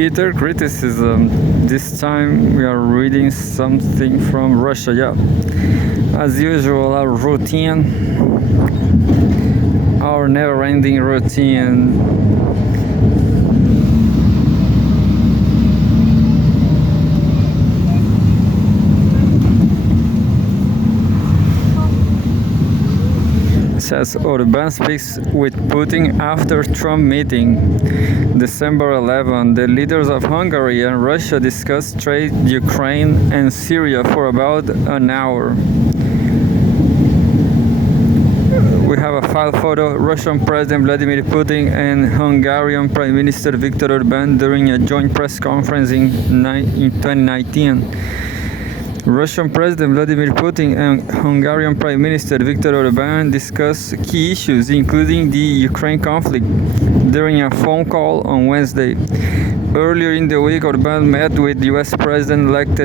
Bitter criticism. This time we are reading something from Russia. Yeah, as usual, our never-ending routine. Says Orban speaks with Putin after Trump meeting. December 11, the leaders of Hungary and Russia discussed trade, Ukraine and Syria for about an hour. We have a file photo: Russian President Vladimir Putin and Hungarian Prime Minister Viktor Orban during a joint press conference in 2019. Russian President Vladimir Putin and Hungarian Prime Minister Viktor Orban discussed key issues, including the Ukraine conflict, during a phone call on Wednesday. Earlier in the week, Orban met with U.S. President-elect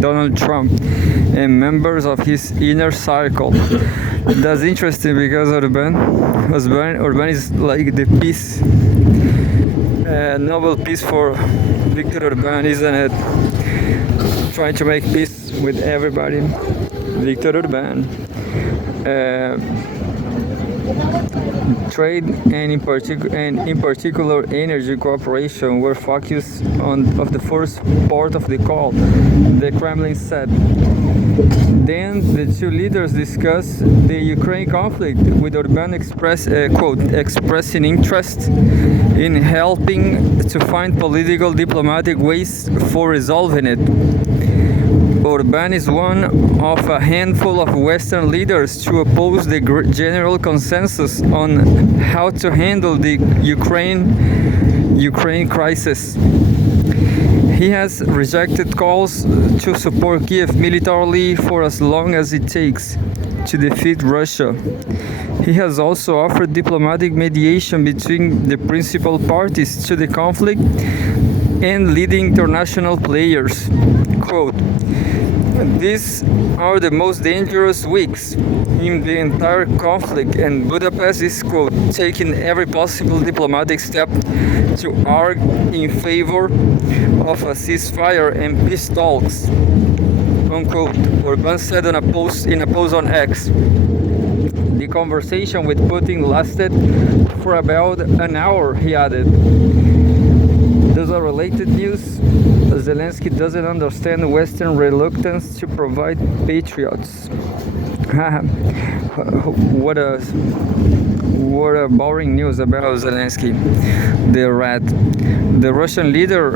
Donald Trump and members of his inner circle. That's interesting because Orban is like the peace. Nobel Peace for Viktor Orban, isn't it? Trying to make peace with everybody. Viktor Orban. Trade and in particular energy cooperation were focused of the first part of the call, the Kremlin said. Then the two leaders discussed the Ukraine conflict, with Orban expressing interest in helping to find political diplomatic ways for resolving it. Orban is one of a handful of Western leaders to oppose the general consensus on how to handle the Ukraine crisis. He has rejected calls to support Kiev militarily for as long as it takes to defeat Russia. He has also offered diplomatic mediation between the principal parties to the conflict and leading international players. Quote, "These are the most dangerous weeks in the entire conflict, and Budapest is, quote, taking every possible diplomatic step to argue in favor of a ceasefire and peace talks," unquote, Orban said in a post on X. The conversation with Putin lasted for about an hour, he added. There's a related news. Zelensky doesn't understand Western reluctance to provide patriots. What a boring news about Zelensky. The rat. The Russian leader,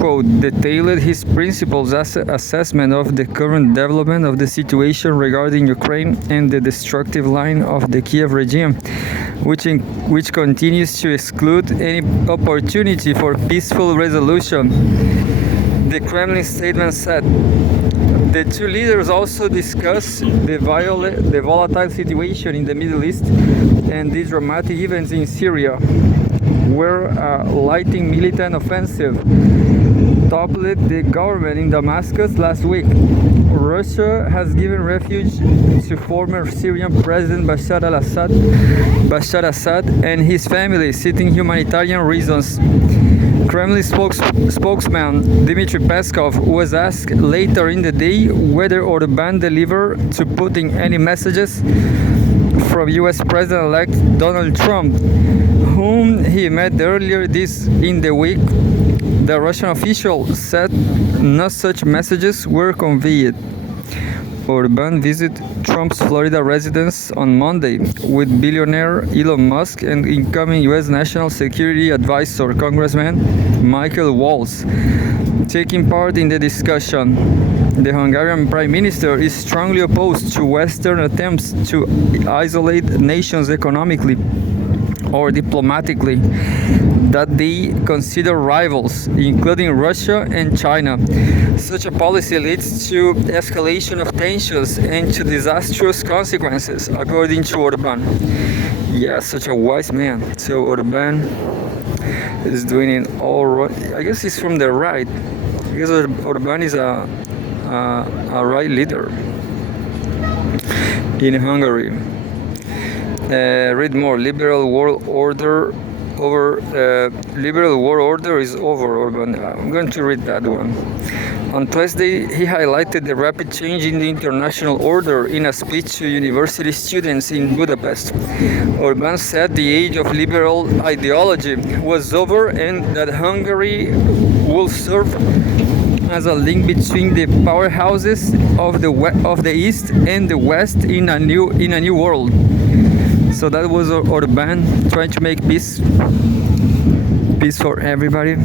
quote, detailed his principles as assessment of the current development of the situation regarding Ukraine and the destructive line of the Kiev regime, which continues to exclude any opportunity for peaceful resolution. The Kremlin statement said. The two leaders also discussed the volatile situation in the Middle East and the dramatic events in Syria, where a lightning militant offensive toppled the government in Damascus last week. Russia has given refuge to former Syrian President Bashar al-Assad and his family, citing humanitarian reasons. Kremlin spokesman Dmitry Peskov was asked later in the day whether Orban delivered to Putin any messages from U.S. President-elect Donald Trump, whom he met earlier in the week. The Russian official said no such messages were conveyed. Orban visited Trump's Florida residence on Monday with billionaire Elon Musk and incoming U.S. National Security Advisor Congressman Michael Waltz taking part in the discussion. The Hungarian Prime Minister is strongly opposed to Western attempts to isolate nations economically or diplomatically that they consider rivals, including Russia and China. Such a policy leads to escalation of tensions and to disastrous consequences, according to Orban. Yeah, such a wise man. So Orban is doing it all right. I guess he's from the right, because Orban is a right leader in Hungary. read more. Liberal world order is over, Orban. I'm going to read that one. On Tuesday, he highlighted the rapid change in the international order in a speech to university students in Budapest. Orban said the age of liberal ideology was over and that Hungary will serve as a link between the powerhouses of the East and the West in a new world. So that was Orban trying to make peace for everybody.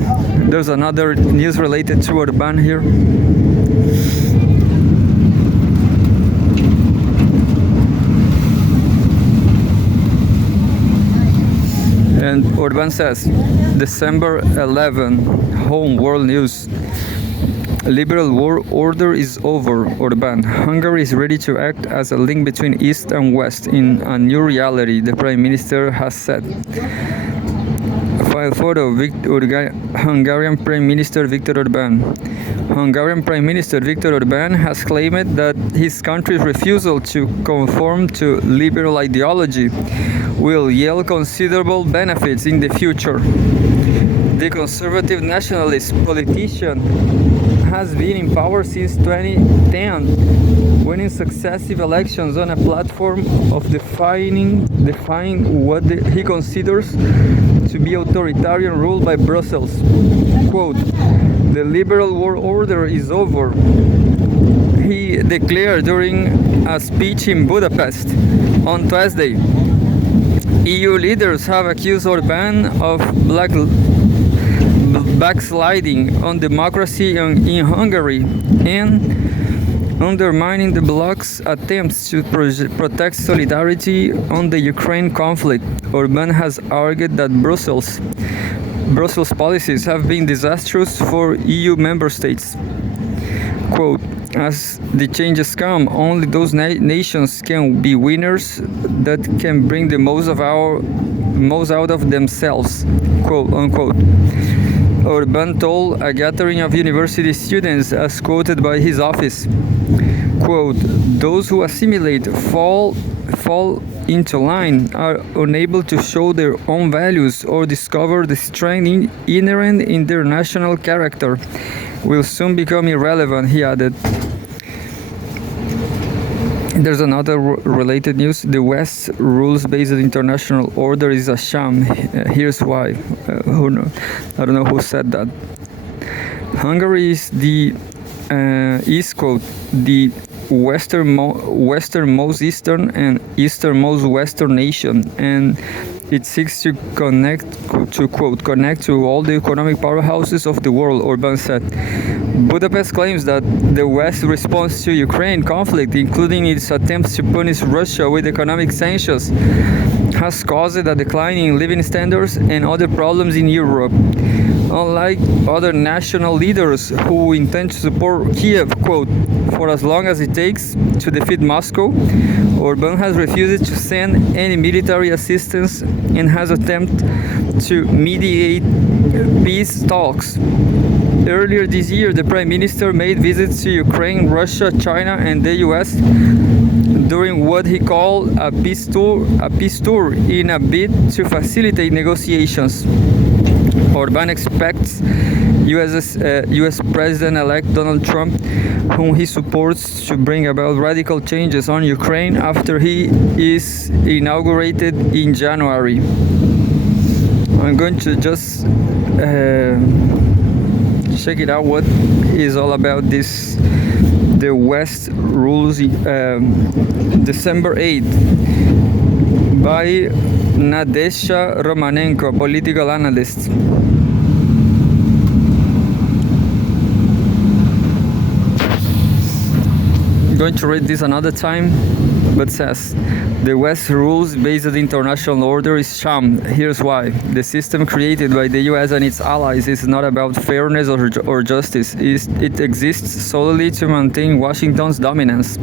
There's another news related to Orban here. And Orban says, December 11, Home World News. Liberal world order is over, Orban. Hungary is ready to act as a link between East and West in a new reality, the Prime Minister has said. File photo, Hungarian Prime Minister Viktor Orban. Hungarian Prime Minister Viktor Orban has claimed that his country's refusal to conform to liberal ideology will yield considerable benefits in the future. The conservative nationalist politician has been in power since 2010, winning successive elections on a platform of defying what he considers to be authoritarian rule by Brussels. Quote, the liberal world order is over, he declared during a speech in Budapest on Tuesday. EU leaders have accused Orban of backsliding on democracy in Hungary and undermining the bloc's attempts to protect solidarity on the Ukraine conflict. Orban has argued that Brussels policies have been disastrous for EU member states. Quote, as the changes come, only those nations can be winners that can bring the most out of themselves, quote unquote. Orban told a gathering of university students, as quoted by his office, quote, those who assimilate fall into line are unable to show their own values or discover the strength inherent in their national character will soon become irrelevant, he added. There's another related news. The West's rules-based international order is a sham. Here's why. I don't know who said that. Hungary is the quote, the westernmost eastern and easternmost western nation, and it seeks to connect to all the economic powerhouses of the world, Orban said. Budapest claims that the West's response to Ukraine conflict, including its attempts to punish Russia with economic sanctions, has caused a decline in living standards and other problems in Europe. Unlike other national leaders who intend to support Kiev, quote, for as long as it takes to defeat Moscow, Orban has refused to send any military assistance and has attempted to mediate peace talks. Earlier this year, the Prime Minister made visits to Ukraine, Russia, China, and the US during what he called a peace tour in a bid to facilitate negotiations. Orban expects US President-elect Donald Trump, whom he supports, to bring about radical changes on Ukraine after he is inaugurated in January. I'm going to just check it out what is all about this. The West rules, December 8th, by Nadezhda Romanenko, political analyst. I'm going to read this another time, but says, the West rules-based international order is sham. Here's why. The system created by the US and its allies is not about fairness or justice. It exists solely to maintain Washington's dominance.